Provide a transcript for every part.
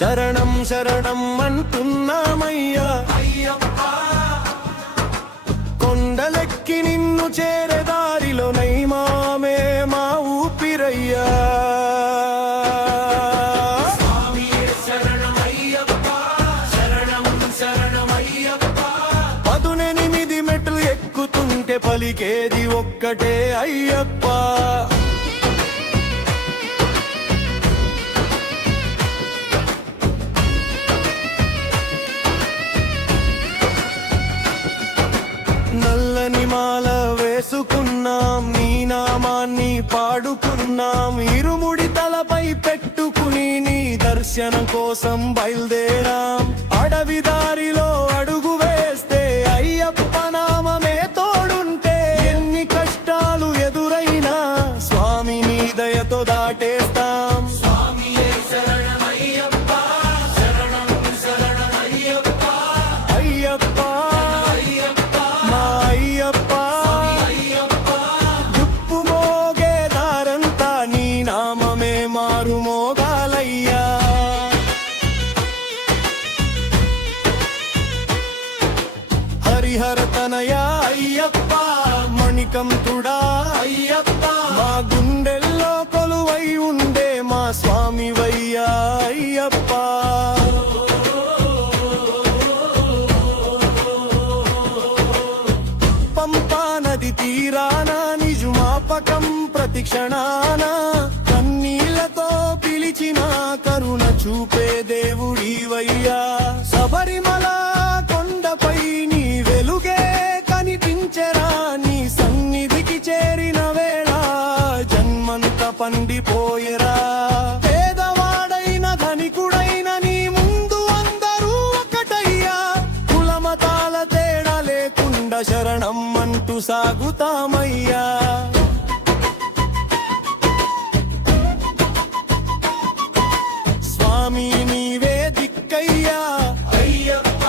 శరణం శరణం అంటున్నామయ్యా అయ్యప్ప, కొండలెక్కి నిన్ను చేరే దారిలో నైమామే మా ఊపిరయ్యా. పలికేది ఒక్కటే అయ్యప్ప, నల్లని మాల వేసుకున్నాం, నీ నామాన్ని పాడుకున్నాం, ఇరుముడి తలపై పెట్టుకుని నీ దర్శనం కోసం బయలుదేరాం. అడవి దారిలో అడుగు వేస్తే అయ్యప్ప నామమే తోడుంటే ఎన్ని కష్టాలు ఎదురైనా స్వామి నీ దయతో దాటేస్తాం. అయ్యప్ప మా అయ్యప్ప, దుప్పు మోగే దారంతా నీ నామమే మారు మోగాలయ్యా. హరిహర తనయా అయ్యప్ప, మణికంఠుడా అయ్యప్ప, మా గుండెల్లో కొలువై ఉండే మా స్వామి వయ్యా అయ్యప్ప. పంపా నది తీరాన నిజమాపకం ప్రతిక్షణాన కన్నీళ్లతో పిలిచిన కరుణ చూపే దేవుడివయ్యా. శబరిమల కొండపై నీ వెలుగే కనిపించెరా, నీ సన్నిధికి చేరిన వేళ జన్మంత పండిపోయేరా. పేదవాడైన ధనికుడైన నీ ముందు అందరూ ఒకటయ్యా, కులమతాల తేడా లేకుండా శరణం అంటూ సాగుతామయ్యా. స్వామి నీవే దిక్కయ్యా అయ్యప్ప,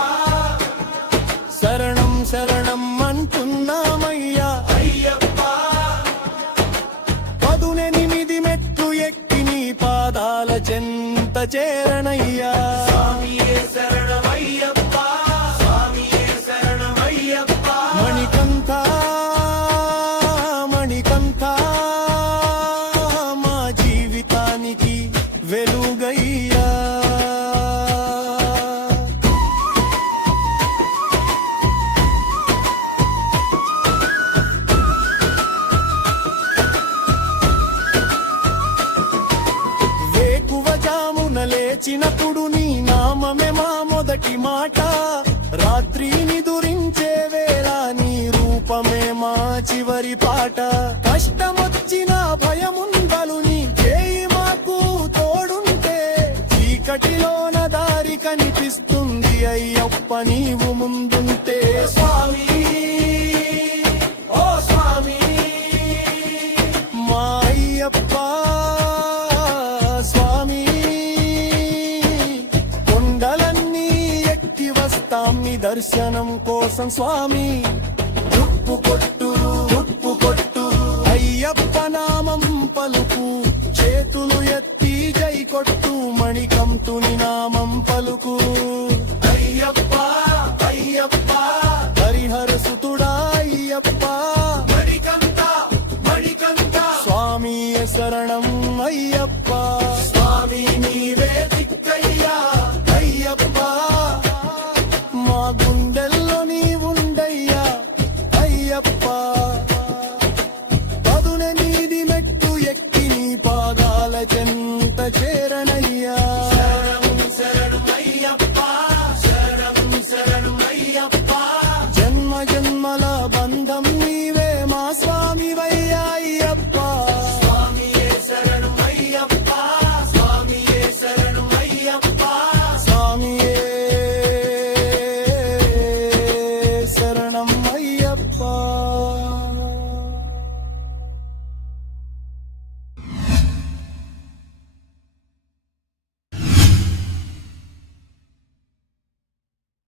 శరణం శరణం అంటున్నామయ్యా అయ్యప్ప. 18 మెట్లు ఎక్కి నీ పాదాల చెంత చేరనయ్యా. మణికంఠ మణికంఠ మా జీవితానికి వెలుగయ్యా. వేకువజామున లేచినప్పుడు నీ నామమే మా మొదటి మాట, రాత్రి నిదురించే వేళ నీ రూపమే మా చివరి పాట. కష్టమొచ్చిన భయముందలు నీ చేయి మాకు తోడుంటే, చీకటిలోన దారి కనిపిస్తుంది అయ్యప్ప నీవు ముందుంటే. స్వామి ఓ స్వామి మా అయ్యప్ప స్వామి, కొండలన్నీ ఎక్కి వస్తాం నీ దర్శనం కోసం స్వామి. ఉప్పు కొట్టు అయ్యప్ప నామం పలుకు, చేతులు ఎత్తి జై కొట్టు, మణికంఠుని నామం పలుకు.